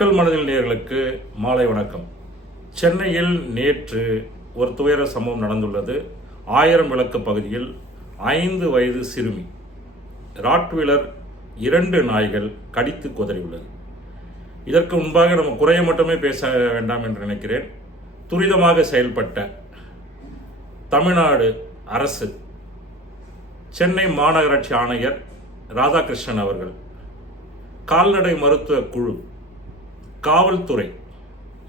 மக்கள் மனதில் நேயர்களுக்கு மாலை வணக்கம். சென்னையில் நேற்று ஒரு துயர சம்பவம் நடந்துள்ளது. 1000 விளக்கு பகுதியில் 5 வயது சிறுமி ராட்வீலர் 2 நாய்கள் கடித்து குதறியுள்ளது. இதற்கு முன்பாக நம்ம குறைய மட்டுமே பேச வேண்டாம் என்று நினைக்கிறேன். துரிதமாக செயல்பட்ட தமிழ்நாடு அரசு, சென்னை மாநகராட்சி ஆணையர் ராதாகிருஷ்ணன் அவர்கள், கால்நடை மருத்துவ குழு, காவல்துறை,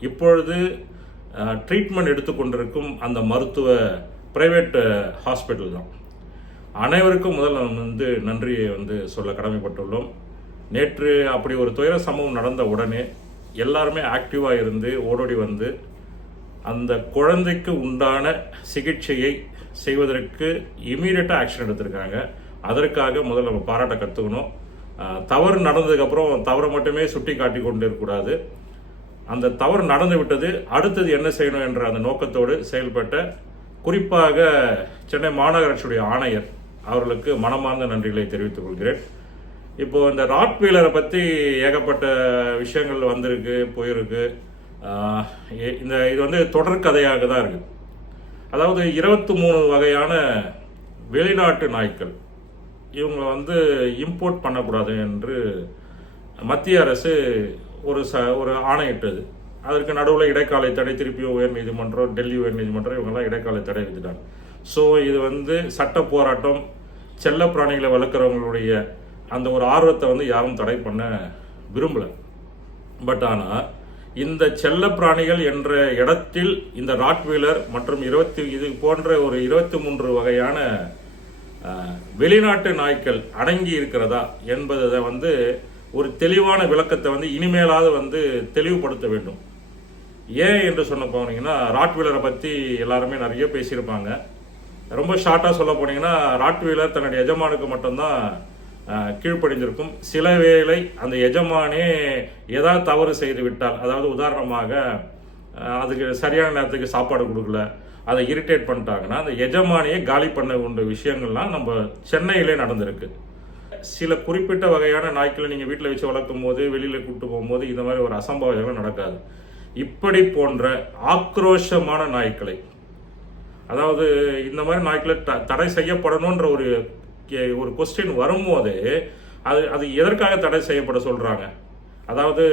இப்பொழுது ட்ரீட்மெண்ட் எடுத்துக்கொண்டிருக்கும் அந்த மருத்துவ பிரைவேட் ஹாஸ்பிட்டல் தான். அனைவருக்கும் முதல்ல நன்றியை சொல்ல கடமைப்பட்டுள்ளோம். நேற்று அப்படி ஒரு துயர சம்பவம் நடந்த உடனே எல்லாருமே ஆக்டிவாக இருந்து ஓடோடி வந்து அந்த குழந்தைக்கு உண்டான சிகிச்சையை செய்வதற்கு இமீடியட்டாக ஆக்ஷன் எடுத்திருக்காங்க. அதற்காக முதல்ல நம்ம பாராட்ட கற்றுக்கணும். தவறு நடந்ததுக்கப்புறம் தவறை மட்டுமே சுட்டி காட்டி கொண்டு இருக்கக்கூடாது. அந்த தவறு நடந்து விட்டது, அடுத்தது என்ன செய்யணும் என்ற அந்த நோக்கத்தோடு செயல்பட்ட குறிப்பாக சென்னை மாநகராட்சியுடைய ஆணையர் அவர்களுக்கு மனமார்ந்த நன்றிகளை தெரிவித்துக் கொள்கிறேன். இப்போது இந்த ராட்வீலரை பற்றி ஏகப்பட்ட விஷயங்கள் வந்திருக்கு, போயிருக்கு. இது தொடர்கதையாக தான் இருக்குது. அதாவது 23 வகையான வெளிநாட்டு நாய்க்கள் இவங்க இம்போர்ட் பண்ணக்கூடாது என்று மத்திய அரசு ஒரு ஆணையிட்டது. அதற்கு நடுவில் இடைக்கால தடை, திருப்பி உயர்நீதிமன்றம், டெல்லி உயர்நீதிமன்றம் இவங்கெல்லாம் இடைக்கால தடை விதித்தாங்க. ஸோ இது சட்ட போராட்டம், செல்ல பிராணிகளை வளர்க்குறவங்களுடைய அந்த ஒரு ஆர்வத்தை யாரும் தடை பண்ண விரும்பலை. பட் ஆனால் இந்த செல்ல பிராணிகள் என்ற இடத்தில் இந்த ராட்வீலர் மற்றும் இது போன்ற ஒரு 23 வகையான வெளிநாட்டு நாய்க்கள் அடங்கி இருக்கிறதா என்பதை ஒரு தெளிவான விளக்கத்தை இனிமேலாவது தெளிவுபடுத்த வேண்டும். ஏன் என்று சொன்ன போனீங்கன்னா, ராட்வீலரை பற்றி எல்லாருமே நிறைய பேசியிருப்பாங்க. ரொம்ப ஷார்ட்டாக சொல்ல போனீங்கன்னா, ராட்வீலர் தன்னுடைய எஜமானுக்கு மட்டும்தான் கீழ்ப்படிந்திருக்கும். சில வேளை அந்த எஜமானே ஏதாவது தவறு செய்து விட்டால், அதாவது உதாரணமாக அதுக்கு சரியான நேரத்துக்கு சாப்பாடு கொடுக்கல, அதை இரிட்டேட் பண்ணிட்டாங்கன்னா அந்த எஜமானியை காலி பண்ண கொண்ட விஷயங்கள்லாம் நம்ம சென்னையிலே நடந்திருக்கு. சில குறிப்பிட்ட வகையான நாய்க்களை நீங்கள் வீட்டில் வச்சு வளர்க்கும் போது, வெளியில் கூப்பிட்டு போகும்போது இந்த மாதிரி ஒரு அசம்பாவிதங்கள் நடக்காது. இப்படி போன்ற ஆக்ரோஷமான நாய்க்களை, அதாவது இந்த மாதிரி நாய்க்களை தடை செய்யப்படணுன்ற ஒரு கொஸ்டின் வரும்போது அது எதற்காக தடை செய்யப்பட சொல்கிறாங்க? அதாவது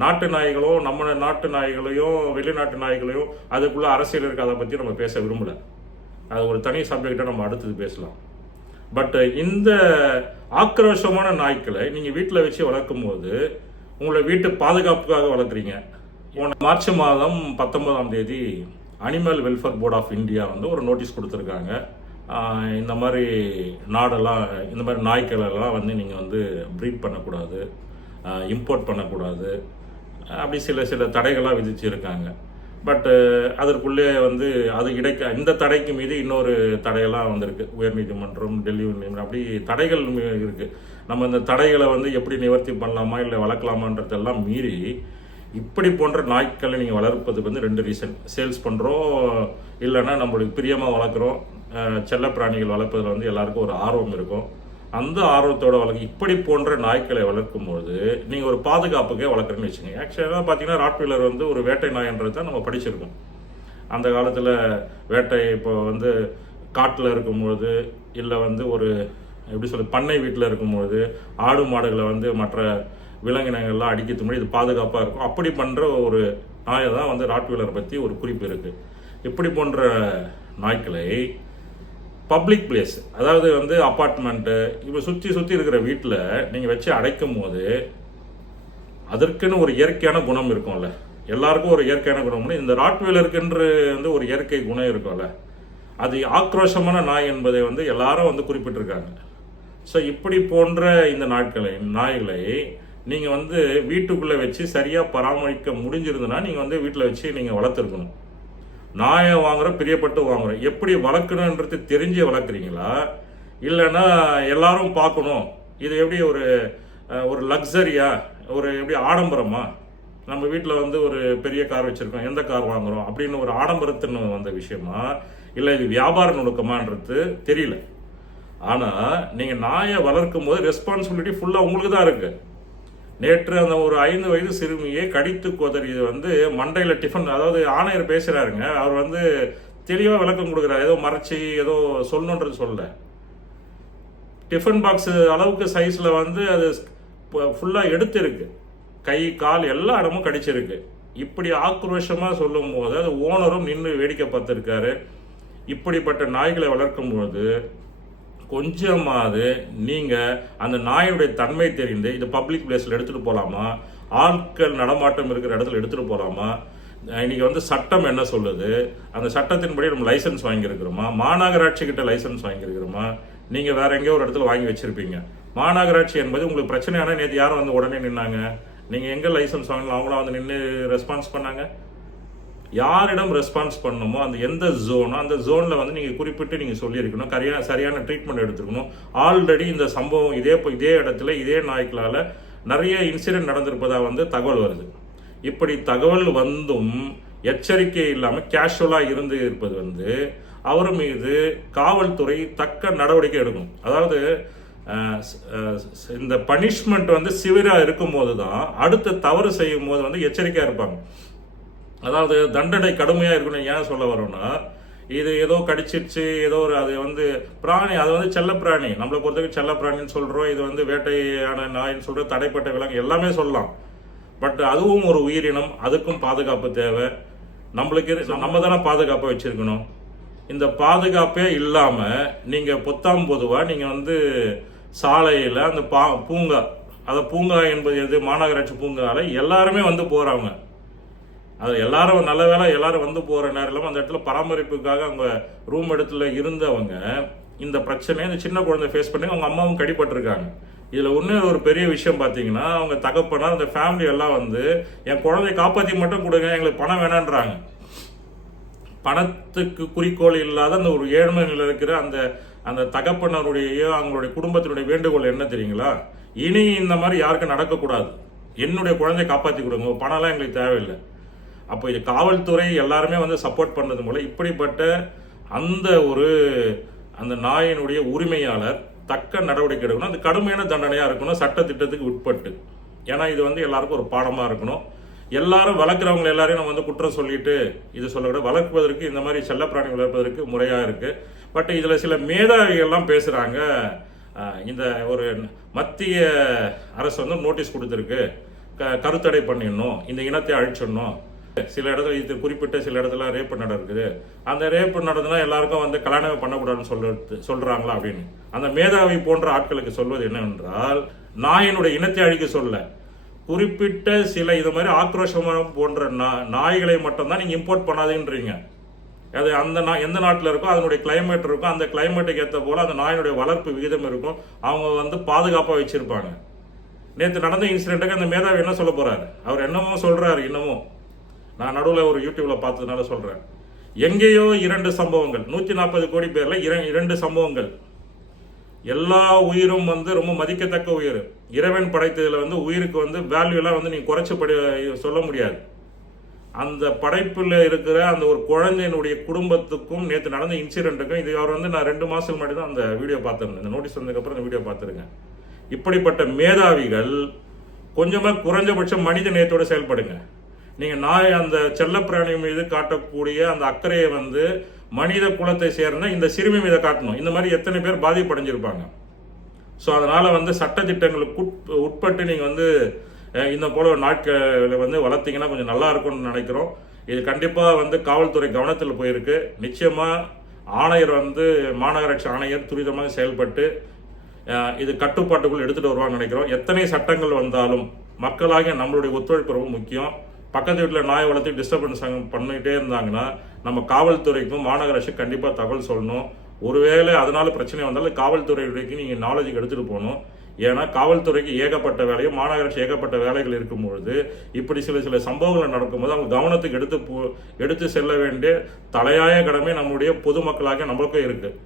நாட்டு நாய்களும் நம்ம நாட்டு நாய்களையும் வெளிநாட்டு நாய்களையும் அதுக்குள்ள அரசியல் இருக்கு, அதை பற்றி நம்ம பேச விரும்பலை. அது ஒரு தனி சப்ஜெக்டை நம்ம அடுத்தது பேசலாம். பட் இந்த ஆக்ரோஷமான நாய்க்களை நீங்கள் வீட்டில் வச்சு வளர்க்கும் போது உங்களை வீட்டு பாதுகாப்புக்காக வளர்க்குறீங்க. மார்ச் மாதம் 19ஆம் தேதி animal welfare board of India ஒரு நோட்டீஸ் கொடுத்துருக்காங்க. இந்த மாதிரி நாடெல்லாம், இந்த மாதிரி நாய்க்களெல்லாம் நீங்கள் ப்ரீட் பண்ணக்கூடாது, இம்போர்ட் பண்ணக்கூடாது, அப்படி சில தடைகளாக விதிச்சிருக்காங்க. பட்டு அதற்குள்ளே அது இந்த தடைக்கு மீது இன்னொரு தடையெல்லாம் வந்திருக்கு. உயர்நீதிமன்றம், டெல்லி உயர்நீதிமன்றம், அப்படி தடைகள் இருக்குது. நம்ம இந்த தடைகளை எப்படி நிவர்த்தி பண்ணலாமா இல்லை வளர்க்கலாமான்றதெல்லாம் மீறி இப்படி போன்ற நாய்க்களை நீங்கள் வளர்ப்பது 2 ரீசன். சேல்ஸ் பண்ணுறோம், இல்லைன்னா நம்மளுக்கு பிரியமாக வளர்க்குறோம். செல்ல பிராணிகள் வளர்ப்பதில் எல்லாருக்கும் ஒரு ஆர்வம் இருக்கும். அந்த ஆர்வத்தோட இப்படி போன்ற நாய்க்களை வளர்க்கும்போது நீங்கள் ஒரு பாதுகாப்புக்கே வளர்க்குறேன்னு வச்சுக்கோங்க. ஆக்சுவலாக பார்த்தீங்கன்னா ராட்வீலர் ஒரு வேட்டை நாயன்றது தான் நம்ம படிச்சிருக்கோம். அந்த காலத்தில் வேட்டை இப்போ காட்டில் இருக்கும்போது, இல்லை ஒரு எப்படி சொல்ல பண்ணை வீட்டில் இருக்கும்போது ஆடு மாடுகளை மற்ற விலங்கினங்கள்லாம் அடிக்கிறது முன்னாடி இது பாதுகாப்பாக இருக்கும். அப்படி பண்ணுற ஒரு நாயை தான் ராட்வீலரை பற்றி ஒரு குறிப்பு இருக்குது. இப்படி போன்ற நாய்க்களை பப்ளிக் பிளேஸ், அதாவது அப்பார்ட்மெண்ட்டு, இப்போ சுற்றி இருக்கிற வீட்டில் நீங்கள் வச்சு அடைக்கும் போது அதற்குன்னு ஒரு இயற்கையான குணம் இருக்கும்ல. எல்லாருக்கும் ஒரு இயற்கையான குணம்னு இந்த ராட்வீலருக்குன்று ஒரு இயற்கை குணம் இருக்கும்ல. அது ஆக்ரோஷமான நாய் என்பதை எல்லாரும் குறிப்பிட்டிருக்காங்க. ஸோ இப்படி போன்ற இந்த நாய்களை நீங்கள் வீட்டுக்குள்ளே வச்சு சரியாக பராமரிக்க முடிஞ்சிருந்ததுன்னா நீங்கள் வீட்டில் வச்சு நீங்கள் வளர்த்துருக்கணும். நாயை பிரியப்பட்டு வாங்குறோம், எப்படி வளர்க்கணுன்றது தெரிஞ்சு வளர்க்குறீங்களா, இல்லைன்னா எல்லாரும் பார்க்கணும், இது எப்படி ஒரு லக்ஸரியா, எப்படி ஆடம்பரமா, நம்ம வீட்டில் ஒரு பெரிய கார் வச்சுருக்கோம், எந்த கார் வாங்குகிறோம் அப்படின்னு ஒரு ஆடம்பரத்தின் வந்த விஷயமா, இல்லை இது வியாபார நுணுக்கமான்றது தெரியல. ஆனால் நீங்கள் நாயை வளர்க்கும் போது ரெஸ்பான்சிபிலிட்டி ஃபுல்லாக உங்களுக்கு தான் இருக்குது. நேற்று அந்த ஒரு 5 வயது சிறுமியை கடித்து கொதறியது வந்து மண்டையில் டிஃபன், அதாவது ஆணையர் பேசுகிறாருங்க, அவர் வந்து தெளிவாக விளக்கம் கொடுக்குறாரு, ஏதோ மறைச்சி ஏதோ சொல்லணுன்றது சொல்ல. டிஃபன் பாக்ஸ் அளவுக்கு சைஸில் வந்து அது ஃபுல்லாக எடுத்திருக்கு, கை கால் எல்லா இடமும் கடிச்சிருக்கு. இப்படி ஆக்ரோஷமாக சொல்லும் போது அது ஓனரும் நின்று வேடிக்கை பார்த்துருக்காரு. இப்படிப்பட்ட நாய்களை வளர்க்கும் போது கொஞ்சமாவது நீங்கள் அந்த நாயுடைய தன்மை தெரிந்து இது பப்ளிக் பிளேஸில் எடுத்துகிட்டு போகலாமா, ஆட்கள் நடமாட்டம் இருக்கிற இடத்துல எடுத்துகிட்டு போகலாமா, இன்றைக்கி வந்து சட்டம் என்ன சொல்லுது, அந்த சட்டத்தின்படி நம்ம லைசன்ஸ் வாங்கியிருக்கிறோமா, மாநகராட்சி கிட்ட லைசன்ஸ் வாங்கியிருக்கிறோமா, நீங்கள் வேற எங்கேயோ ஒரு இடத்துல வாங்கி வச்சுருப்பீங்க. மாநகராட்சி என்பது உங்களுக்கு பிரச்சனையான நேற்று யாரும் வந்து உடனே நின்னாங்க, நீங்கள் எங்கே லைசன்ஸ் வாங்கலாம் அவங்களாம் வந்து நின்று ரெஸ்பான்ஸ் பண்ணாங்க. யாரிடம் ரெஸ்பான்ஸ் பண்ணணுமோ அந்த எந்த ஜோனோ அந்த ஜோனில் வந்து நீங்கள் குறிப்பிட்டு நீங்கள் சொல்லியிருக்கணும், சரியான ட்ரீட்மெண்ட் எடுத்துக்கணும். ஆல்ரெடி இந்த சம்பவம் இதே இடத்துல இதே நாய்க்களால் நிறைய இன்சிடென்ட் நடந்திருப்பதாக வந்து தகவல் வருது. இப்படி தகவல் வந்தும் எச்சரிக்கை இல்லாமல் கேஷுவலாக இருந்து இருப்பது வந்து அவர் மீது காவல்துறை தக்க நடவடிக்கை எடுக்கும். அதாவது இந்த பனிஷ்மெண்ட் வந்து சிவியராக இருக்கும் போது தான் அடுத்த தவறு செய்யும் போது வந்து எச்சரிக்கையாக இருப்பாங்க. அதாவது தண்டனை கடுமையாக இருக்கணும். ஏன் சொல்ல வரோம்னா, இது ஏதோ கடிச்சிருச்சு ஏதோ ஒரு அது வந்து பிராணி, அது வந்து செல்லப்பிராணி, நம்மளை பொறுத்தவரைக்கும் செல்லப்பிராணின்னு சொல்கிறோம், இது வந்து வேட்டையான நாயின்னு சொல்கிறோம், தடைப்பட்ட விலங்கு எல்லாமே சொல்லலாம். பட் அதுவும் ஒரு உயிரினம், அதுக்கும் பாதுகாப்பு தேவை. நம்ம தானே பாதுகாப்பாக வச்சுருக்கணும். இந்த பாதுகாப்பே இல்லாமல் நீங்கள் பொதுவாக நீங்கள் வந்து சாலையில் அந்த பூங்கா, அதை பூங்கா என்பது எது, மாநகராட்சி பூங்காவில் எல்லாருமே வந்து போகிறாங்க. அது எல்லாரும் நல்ல வேலை எல்லாரும் வந்து போகிற நேரம் அந்த இடத்துல பராமரிப்புக்காக அவங்க ரூம் இடத்துல இருந்தவங்க இந்த பிரச்சனையை இந்த சின்ன குழந்தை ஃபேஸ் பண்ணி அவங்க அம்மாவும் கடிப்பட்டிருக்காங்க. இதில் இன்னும் ஒரு பெரிய விஷயம் பார்த்தீங்கன்னா, அவங்க தகப்பனார் அந்த ஃபேமிலி எல்லாம் வந்து என் குழந்தைய காப்பாற்றி மட்டும் கொடுங்க, எங்களுக்கு பணம் வேணான்றாங்க. பணத்துக்கு குறிக்கோள் இல்லாத அந்த ஒரு ஏழ்மை நிலையில் இருக்கிற அந்த தகப்பனருடைய அவங்களுடைய குடும்பத்தினுடைய வேண்டுகோள் என்ன தெரியுங்களா, இனி இந்த மாதிரி யாருக்கும் நடக்கக்கூடாது, என்னுடைய குழந்தைய காப்பாற்றி கொடுங்க, பணம்லாம் எங்களுக்கு தேவையில்லை. அப்போ இது காவல்துறை எல்லாருமே வந்து சப்போர்ட் பண்ணது போல இப்படிப்பட்ட அந்த நாயினுடைய உரிமையாளர் தக்க நடவடிக்கை எடுக்கணும். அது கடுமையான தண்டனையாக இருக்கணும், சட்டத்திட்டத்துக்கு உட்பட்டு. ஏன்னா இது வந்து எல்லாருக்கும் ஒரு பாடமாக இருக்கணும். எல்லாரும் வளர்க்குறவங்க எல்லாரையும் நம்ம வந்து குற்றம் சொல்லிட்டு இது சொல்லக்கூட, வளர்ப்பதற்கு இந்த மாதிரி செல்லப்பிராணி வளர்ப்பதற்கு முறையாக இருக்குது. பட் இதில் சில மேதாவிகள்லாம் பேசுகிறாங்க, இந்த ஒரு மத்திய அரசு வந்து நோட்டீஸ் கொடுத்துருக்கு, கருத்தடை பண்ணிடணும், இந்த இனத்தை அழிச்சிடணும், சில இடத்துல இது குறிப்பிட்ட சில இடத்துல ரேப்பு நடக்குது, அந்த ரேப்பு நடந்ததுன்னா எல்லாருக்கும் வந்து கல்யாணமே பண்ணக்கூடாதுன்னு சொல்றாங்களா அப்படின்னு அந்த மேதாவி போன்ற ஆட்களுக்கு சொல்வது என்னவென்றால், நாயினுடைய இனத்தை அழிக்க சொல்ல, குறிப்பிட்ட சில இது மாதிரி ஆக்ரோஷமாக போன்ற நாய்களை மட்டும்தான் நீங்க இம்போர்ட் பண்ணாதுன்றீங்க. அது எந்த நாட்டில் இருக்கோ அதனுடைய கிளைமேட் இருக்கும், அந்த கிளைமேட்டுக்கு ஏற்ற போல அந்த நாயினுடைய வளர்ப்பு விகிதம் இருக்கும், அவங்க வந்து பாதுகாப்பாக வச்சிருப்பாங்க. நேற்று நடந்த இன்சிடென்ட்டுக்கு அந்த மேதாவி என்ன சொல்ல போறாரு, அவர் என்னமோ சொல்றாரு. இன்னமும் நான் நடுவில் ஒரு யூடியூப்ல பார்த்ததுனால சொல்றேன், எங்கேயோ 2 சம்பவங்கள், 140 கோடி பேர்ல 2 சம்பவங்கள். எல்லா உயிரும் வந்து ரொம்ப மதிக்கத்தக்க உயிர், இறைவன் படைத்ததுல வந்து உயிருக்கு வந்து வேல்யூ எல்லாம் வந்து நீங்க குறைச்சு சொல்ல முடியாது. அந்த படைப்புல இருக்கிற அந்த ஒரு குழந்தையினுடைய குடும்பத்துக்கும் நேற்று நடந்த இன்சிடென்ட்டுக்கும் இது அவர் வந்து நான் 2 மாசத்துக்கு முன்னாடி தான் அந்த வீடியோ பார்த்துருந்தேன், இந்த நோட்டீஸ் வந்ததுக்கு அப்புறம் இந்த வீடியோ பார்த்துருக்கேன். இப்படிப்பட்ட மேதாவிகள் கொஞ்சமாக குறைஞ்சபட்சம் மனித நேயத்தோட செயல்படுங்க. நீங்கள் அந்த செல்லப்பிராணி மீது காட்டக்கூடிய அந்த அக்கறையை வந்து மனித குலத்தை சேர்ந்த இந்த சிறுமி மீதை காட்டணும். இந்த மாதிரி எத்தனை பேர் பாதிப்படைஞ்சிருப்பாங்க. ஸோ அதனால் வந்து சட்டத்திட்டங்களுக்கு உட்பட்டு நீங்கள் வந்து இந்த போல நாட்களை வந்து வளர்த்தீங்கன்னா கொஞ்சம் நல்லா இருக்கும்னு நினைக்கிறோம். இது கண்டிப்பாக வந்து காவல்துறை கவனத்தில் போயிருக்கு. நிச்சயமாக ஆணையர் வந்து மாநகராட்சி ஆணையர் துரிதமாக செயல்பட்டு இது கட்டுப்பாட்டுக்குள் எடுத்துகிட்டு வருவாங்கன்னு நினைக்கிறோம். எத்தனை சட்டங்கள் வந்தாலும் மக்களாகிய நம்மளுடைய ஒத்துழைப்பு ரொம்ப முக்கியம். பக்கத்து வீட்டில் நாயை வளர்த்து டிஸ்டர்பன்ஸ் பண்ணிகிட்டே இருந்தாங்கன்னா நம்ம காவல்துறைக்கும் மாநகராட்சி கண்டிப்பாக தகவல் சொல்லணும். ஒருவேளை அதனால பிரச்சனை வந்தாலும் காவல்துறைக்கு நீங்கள் நாலேஜுக்கு எடுத்துகிட்டு போகணும். ஏன்னா காவல்துறைக்கு ஏகப்பட்ட வேலையும் மாநகராட்சி ஏகப்பட்ட வேலைகள் இருக்கும்பொழுது இப்படி சில சம்பவங்கள் நடக்கும்போது அவங்க கவனத்துக்கு எடுத்து செல்ல வேண்டிய தலையாய கடமை நம்முடைய பொதுமக்களாக நம்மளுக்கும் இருக்குது.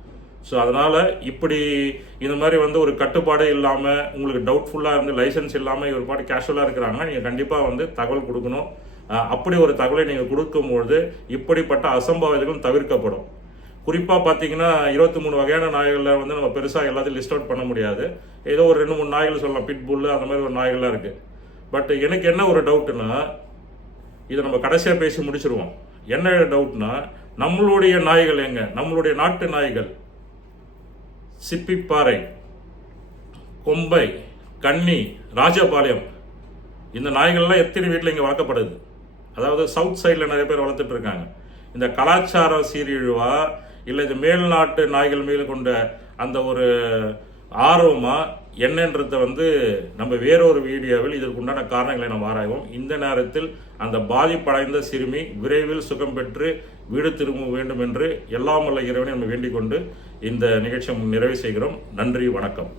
ஸோ அதனால் இப்படி இந்த மாதிரி வந்து ஒரு கட்டுப்பாடே இல்லாமல் உங்களுக்கு டவுட்ஃபுல்லாக இருந்து லைசன்ஸ் இல்லாமல் இவர் பாட்டு கேஷுவலாக இருக்கிறாங்கன்னா நீங்கள் கண்டிப்பாக வந்து தகவல் கொடுக்கணும். அப்படி ஒரு தகவலை நீங்கள் கொடுக்கும்பொழுது இப்படிப்பட்ட அசம்பாவிதங்களும் தவிர்க்கப்படும். குறிப்பாக பார்த்தீங்கன்னா 23 வகையான நாய்களில் வந்து நம்ம பெருசாக எல்லாத்தையும் லிஸ்ட் அவுட் பண்ண முடியாது. ஏதோ ஒரு 2-3 நாய்கள் சொல்லலாம், பிட்புல் அந்த மாதிரி ஒரு நாய்கள்லாம் இருக்குது. பட் எனக்கு என்ன ஒரு டவுட்னா, இதை நம்ம கடைசியாக பேசி முடிச்சிருவோம். என்ன டவுட்னா, நம்மளுடைய நாய்கள் எங்க? நம்மளுடைய நாட்டு நாய்கள் சிப்பிப்பாறை, கொம்பை, கன்னி, ராஜபாளையம், இந்த நாய்கள்லாம் எத்தனை வீட்டில் இங்கே வளர்க்கப்படுது? அதாவது சவுத் சைடில் நிறைய பேர் வளர்த்துட்டு இருக்காங்க. இந்த கலாச்சார சீரழிவா இல்லை இந்த மேல்நாட்டு நாய்கள் மேல் கொண்ட அந்த ஒரு ஆர்வமா என்னன்றதை நம்ம வேறொரு வீடியோவில் இதற்குண்டான காரணங்களை நாம் ஆராய்வோம். இந்த நேரத்தில் அந்த பாதிப்படைந்த சிறுமி விரைவில் சுகம் பெற்று வீடு திரும்ப வேண்டும் என்று எல்லாம் வல்ல இறைவனை நம்ம வேண்டிக் கொண்டு இந்த நிகழ்ச்சியை நிறைவு செய்கிறோம். நன்றி, வணக்கம்.